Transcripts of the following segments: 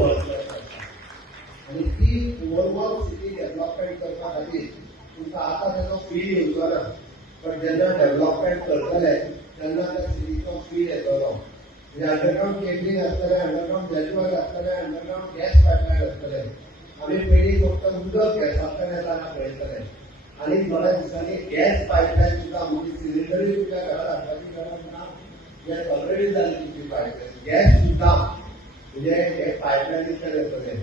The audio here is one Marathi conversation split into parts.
वळखलं आणि ती ओव्हरऑल सिटी डेव्हलपमेंट करपा खातीर तुमकां आतां तेजो फील येवचो ना, पण जेन्ना डेव्हलपमेंट करतले तेन्ना त्या सिटीचो फील येतलो. म्हणजे अंडरग्राउंड केबलिंग आसतलें, अंडरग्राउंड नेटवर्क आसतलें, अंडरग्राउंड गॅस पायपलायन आसतलें. आमी पयलीं फक्त उदक गॅसांतल्यान येताना पळयतले आनी थोड्या दिसांनी गॅस पायपलायन सुद्दां म्हणजे सिलिंडरूय तुमच्या घरांत हाडपाची गरज ना. गॅस ऑलरेडी जाली तुमची पायपलायन, गॅस सुद्दां म्हणजे हे पायपलायनींतल्यान येतले.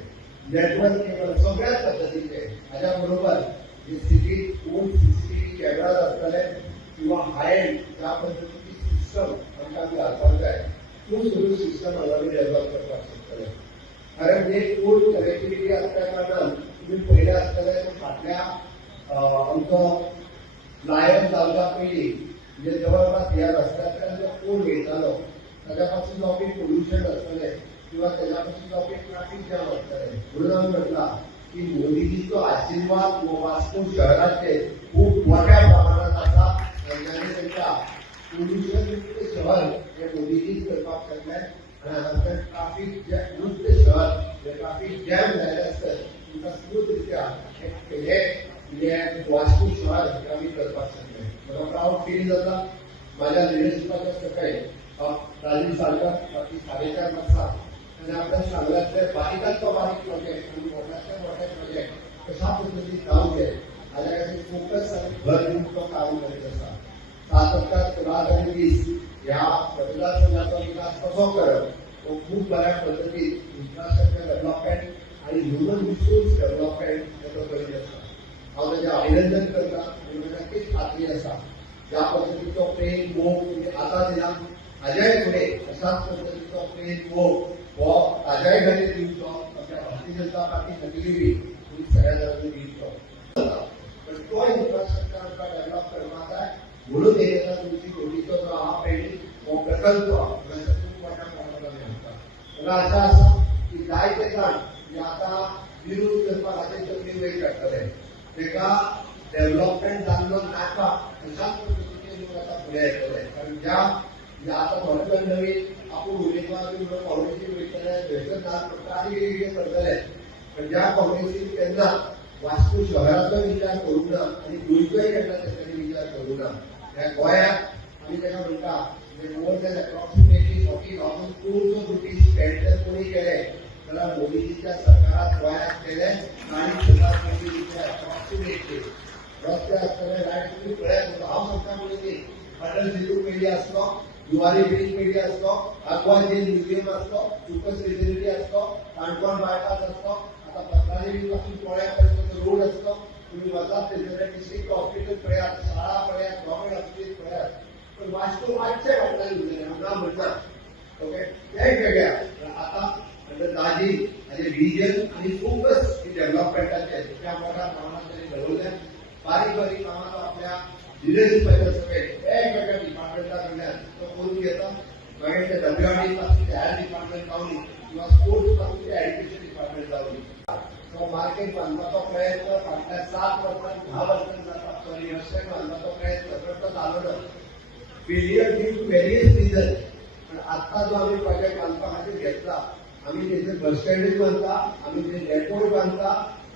नेटवर्क केबल सगळ्याच पद्धतीचे. हाच्या बरोबर जे सिटींत ओन सीसीटीव्ही कॅमेराज आसतले किंवा हाय एंड ज्या पद्धतीची सिस्टम आमकां आमी घालपाक जाय त्यो सगळ्यो सिस्टम हांगा आमी डेव्हलप करपाक शकतले. कारण हे ओन कनेक्टिविटी आसल्या कारणान तुमी पयले आसतले फाटल्या आमचो लायन जावच्या पयलीं म्हणजे जवळपास ह्या रस्त्यातल्यान जो पूल वयतालो ताच्या पासून जावपी पोल्युशन आसतलें किंवा त्याच्या पासून जावपी ट्रॅफिक जॅम आसतलें. म्हणून हांवें म्हटलां की मोदीजीचो आशिर्वाद वास्को शहराचे खूब मोठ्या प्रमाणात आसा. तांच्यांनी तांच्या पोल्युशन मुक्त शहर हे मोदीजीच करपाक शकले आनी हांगासर ट्रॅफिक मुक्त शहर जे ट्रॅफिक जॅम जाल्ले आसता तुमकां स्मूथ रित्या हे वास्को शहर हे आमी करपाक शकले. म्हाका प्राऊड फील जाता. माझ्या लिडरशिपाच्या सकयल राजीव साळकर बाकी 4.5 वर्सां आणि आपल्या शांगलातले बारीकांतलो बारीक प्रोजेक्ट आणि मोठ्यातले मोठे प्रोजेक्ट कशा पद्धतीन जावंक जाय हाच्या खातीर फोकस आनी भर दिवन तो काम करीत आसा. 2020 ह्या मतदारसंघाचो विकास कसो करप हो खूब बऱ्या पद्धतीन इन्फ्रास्ट्रक्चर डेव्हलपमेंट आणि ह्युमन रिसोर्स डेव्हलपमेंट हेचो करीत आसा. हांव ताचें अभिनंदन करता आनी म्हाका नक्कीच खात्री आसा ज्या पद्धतीचो प्रेम मोग तुमी आतां दिला हाज्याय फुडें अशाच पद्धतीचो प्रेम मोग हो ताज्याय घरांत दिवचो. आमच्या भारतीय जनता पार्टी सगळी तुमी सगळ्या जाणांनी दिवचो. पण तो इन्फ्रास्ट्रक्चर आमकां डेव्हलप करपाक जाय. म्हणून 1,000 कोटीचो जो हा पयलीं हो प्रकल्प खूब मोठ्या प्रमाणात घालता. म्हाका आशा आसा की जायते जाण जे आतां विरोध करपा खातीर तकली वयर काडटले ताका डेव्हलपमेंट जाल्लो नाका अशाच पद्धतीचे लोक आतां फुडें येतले. कारण ज्या आतां थोडे नवीन आपूण उमेदवार म्हणून काँग्रेसीन वयतले थंयसर नाच पडटा आनी कितें करतले. पण ज्या काँग्रेसीन केन्ना वास्को शहराचो विचार करूंक ना आनी गोंयचोय केन्ना तेंच्यांनी विचार करूंक ना. ह्या गोंयांत आमी ताका म्हणटा more than approximately 40,000 crores rupees spend जर कोणी केले जाल्यार मोदीजीच्या सरकारात गोंयांत केले 40,000 कोटी रुपया अप्रॉक्सिमेटली. रस्ते आसतले लायट तुमी पळयात. हांव सांगता म्हणून ती अटल सेतू पयलीं आसलो, जुवारी ब्रीज पयलीं आसलो, आग्वाद जेल म्युझियम आसलो, सुपर स्पेशलिटी आसलो, काणकोण बायपास आसलो, आतां पत्रादेवी पासून पोळ्या पर्यंत रोड आसलो. तुम्ही वचात थंयसर डिस्ट्रिक्ट हॉस्पिटल पळयात, शाळा पळयात, गव्हर्मेंट हॉस्पिटल पळयात. पण वास्को मातशें फाटल्यान उरलेलें हांव ना म्हणना. ओके वेगवेगळ्या आतां दाजी हाजे विजन आनी फोकस ही डेव्हलपमेंटाचेर त्या मोठ्या प्रमाणात त्यांनी घडवल्या. बारीक बारीक कामां आपल्या लिडरशिपाच्या सकयल वेगवेगळ्या डिपार्टमेंटा कडल्यान तो करून घेता. मागीर ते WRD पासून ते हेल्थ डिपार्टमेंट जावली किंवा स्पोर्ट्स पासून ते एड्युकेशन डिपार्टमेंट जावली. तो मार्केट बांदपाचो प्रयत्न फाटल्या 7 वर्सांत 10 वर्सांत जाता. सॉरी रस्ते बांदपाचो प्रयत्न करता जालो ना. Failure due to various reason. पण आत्ता जो आम्ही प्रोजेक्ट बांदपा खातीर घेतला आम्ही थंयसर बस स्टँडूय बांदता, आम्ही थंय एअरपोर्ट बांदता,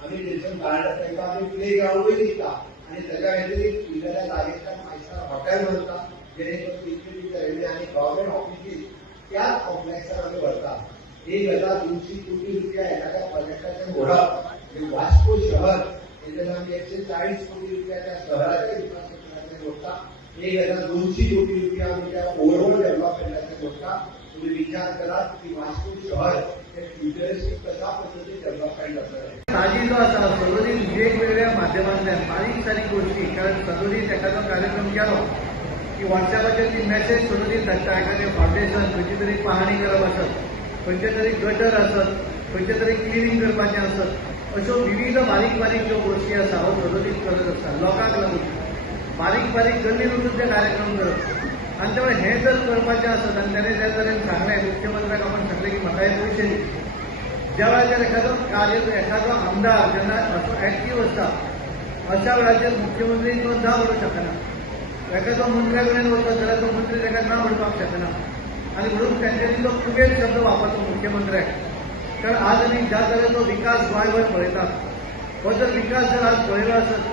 आम्ही थंयसर गार्डन तांकां आमी प्ले ग्राउंडूय दिता आनी ताच्या व्यतिरिक्त उरलेल्या जागेंतल्यान 5-star हॉटेल बांदता जेणे करून इन्स्टिट्यूट आनी गव्हर्मेंट ऑफिसीस त्याच कॉम्प्लेक्सान आमी व्हरता. 1,200 कोटी रुपया एखाद्या प्रोजेक्टाचेर व्हरप. वास्को शहर हेजेर आमी 140 कोटी रुपया त्या शहराच्या इन्फ्रास्ट्रक्चराचेर व्हरता. 1,200 कोटी रुपया आमी त्या ओव्हरऑल डेव्हलपमेंटाचेर व्हरता. तुम्ही विचार करात की वास्को शहर हे फ्युचरिस्टिक कशा पद्धतीने डेव्हलपमेंट असणार. ताजी जो आसा सदोदीत वेगवेगळ्या माध्यमांतल्यान बारीक सारीक गोष्टी. कारण सदोदीत एखादो कार्यक्रम केलो की व्हॉट्सॅपाचेर ती मेसेज सदोदीत धाडटा. एखादें फावंडेशन खंयची तरी पाहणी करप आसत, खंयचे तरी गटर आसत, खंयचे तरी क्लिनिंग करपाचें आसत, अश्यो विविध बारीक बारीक ज्यो गोष्टी आसा हो सदोदीत करत आसता लोकांक लागून. बारीक बारीक गल्लीन वचून ते कार्यक्रम करप. आणि त्यामुळे हे जर करपाचें आसत आनी ताणें त्या तरेन सांगलें मुख्यमंत्र्याक आपण सांगलें की म्हाका हे पयशे दी. ज्या वेळाचेर एखादो आमदार जेन्ना असो एक्टीव आसता अशा वेळाचेर मुख्यमंत्री तो ना म्हणूंक शकना. एखादो मंत्र्या कडेन वता जाल्यार तो मंत्री ताका ना म्हणपाक शकना. आनी म्हणून तांच्यांनी तो फुगेर शब्द वापरलो मुख्यमंत्र्याक कारण आज आम्ही ज्या तरेचो विकास गोंयभर पळयतात हो जर विकास जर आज पळयलो आसत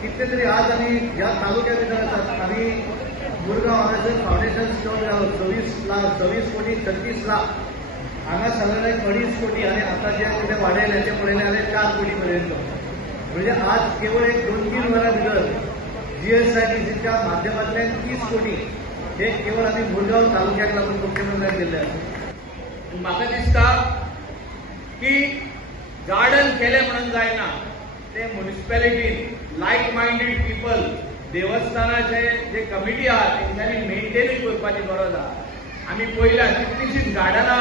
कितले तरी आज आम्ही ह्या तालुक्या भितर आसात आम्ही मुरगांव हांगासर फावंडेशन स्टोन घालून 26 कोटी 36 लाख हांगा सगळे 2.5 कोटी आणि आता जे कितें वाडयले ते पळयले जाल्यार 4 कोटी पर्यंत म्हणजे आज केवळ एक 2-3 वरां भितर जीएसआयटीसीच्या माध्यमांतल्यान 30 कोटी हे केवळ आम्ही मुरगांव तालुक्याक लागून मुख्यमंत्र्याक दिल्ले आसात. म्हाका दिसता की गार्डन केले म्हणून जायना ते म्युनिसिपॅलिटीन लायक मायंडेड पीपल देवस्थानाचे जे कमिटी आहा तेंच्यांनी मेंटेनूय करपाची गरज आहा. आमी पयल्या कितलींशींच गार्डनां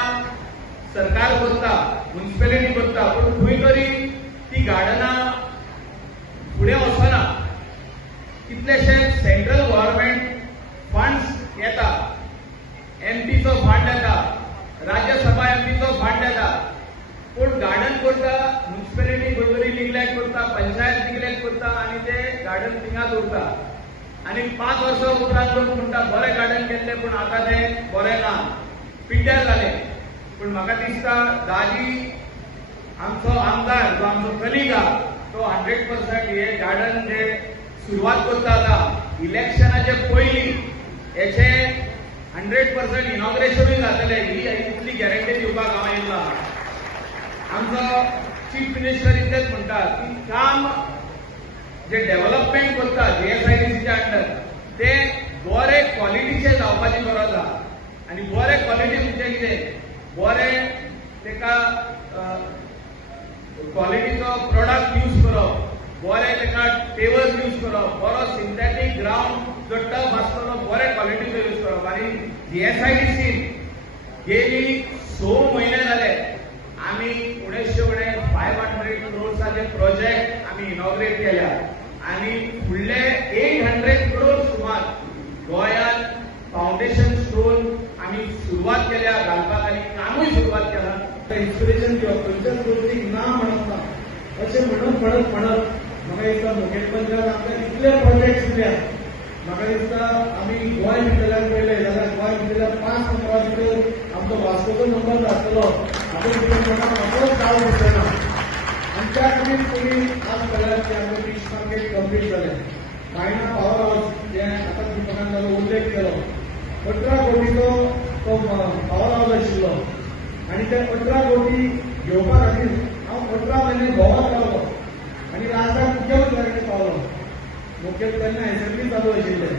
सरकार करता म्युनिसिपॅलिटी करता पूण खंय तरी ती गार्डनां फुडें वचना. कितलेशे सेंट्रल गव्हर्नमेंट फंड्स येता एमपीचो फंड येता राज्यसभा एमपीचो फंड येता पूण गार्डन करता म्युनिसिपॅलिटी खंय तरी निग्लेक्ट करता पंचायत निग्लेक्ट करता आनी ते गार्डन थिंगाच उरता आनी 5 वर्सां उपरांत लोक म्हणटा बरें गार्डन केल्लें पूण आतां तें बरें ना पिड्ड्यार जालें. पूण म्हाका दिसता दाजी आमचो आमदार जो आमचो कलीग आहा तो 100% हे गार्डन जे सुरवात करता आतां इलेक्शनाचे पयलीं हेचे 100% इनॉग्रेशनूय जातलें ही इतली गॅरंटी दिवपाक हांव येयल्लो आहा. आमचो चीफ मिनिस्टर इतलेंच म्हणटा की काम जे डेव्हलपमेंट करता जीएसआयटीसीच्या अंडर ते बरे क्वॉलिटीचे जावपाची गरज आहा आनी बरे क्वॉलिटी म्हणजे कितें बरें तेका क्वॉलिटीचो प्रोडक्ट यूज करप बरे तेका पेवर्स यूज करप बरो सिंथेटीक ग्राउंड जो टफ आसतलो बरे क्वॉलिटीचो यूज करप आनी जीएसआयटीसीन गेली 6 म्हयने जाले आमी उणेशे 500 करोड्साचे प्रोजेक्ट आमी इनॉग्रेट केल्या आनी फुडले 800 करोड सुमार गोंयांत फावंडेशन स्टोन आमी सुरवात केल्या घालपाक आनी कामूय सुरवात केला. इन्स्पिरेशन घेवप खंयच्याच गोष्टीक ना म्हणप ना अशें म्हणत म्हाका दिसता मुखेलमंत्र्यान आमकां इतले प्रोजेक्ट्स दिल्यात. म्हाका दिसता आमी गोंय भितरल्यान पळयलें जाल्यार गोंय भितरल्या 5 नंबरा भितर आमचो वास्कोचो नंबर जातलो हातूंत भितर म्हाकाच डावट दिसना. आमच्या कमीत कमी आज जाल्यार ते आमचें फिश मार्केट कंप्लीट जालें. मायना पावर हावस जे आतां दीपकान जालो उल्लेख केलो 18 कोटीचो तो पावर हावस आशिल्लो आनी ते 18 कोटी घेवपा खातीर हांव 18 म्हयने गोवाक रावलो आनी लास्टाक मुख्यमंत्र्याकडे पावलो. मुखेल तेन्ना एसएमपी चालू आशिल्ले